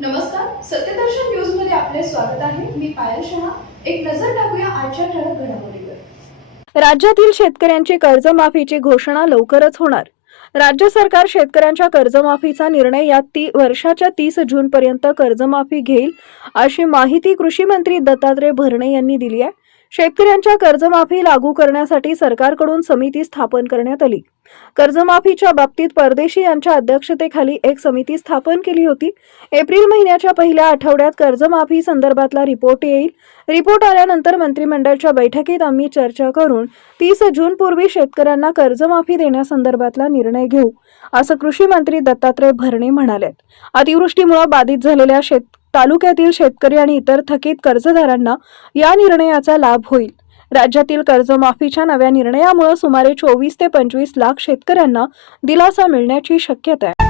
नमस्कार, सत्यदर्शन न्यूज मध्ये आपले स्वागत आहे। मी पायल शहा। एक नजर टाकूया आजच्या ठळक घडामोडीवर। राज्यातील शेतकऱ्यांची कर्जमाफीची घोषणा लवकरच होणार। राज्य सरकार शेतकऱ्यांच्या कर्जमाफीचा निर्णय या वर्षाच्या 30 जून पर्यंत कर्जमाफी घेईल अशी माहिती कृषी मंत्री दत्तात्रय भरणे यांनी दिली आहे। शेतकऱ्यांच्या कर्जमाफी लागू करण्यासाठी सरकारकडून समिती स्थापन करण्यात आली। कर्जमाफीच्या बाबतीत परदेशी यांच्या अध्यक्षतेखाली एक समिती स्थापन केली होती। एप्रिल महिन्याच्या पहिल्या आठवड्यात कर्जमाफी संदर्भातला रिपोर्ट येईल। रिपोर्ट आल्यानंतर मंत्रिमंडळाच्या बैठकीत आम्ही चर्चा करून 30 जून पूर्वी शेतकऱ्यांना कर्जमाफी देण्यासंदर्भातला निर्णय घेऊ, असं कृषी मंत्री दत्तात्रय भरणे म्हणाले। अतिवृष्टीमुळे बाधित झालेल्या तालुक्यातील शेतकरी आणि इतर थकीत कर्जदारांना या निर्णयाचा लाभ होईल। राज्यातील कर्जमाफीच्या नव्या निर्णयामुळे सुमारे 24 ते 25 लाख शेतकऱ्यांना दिलासा मिळण्याची शक्यता आहे।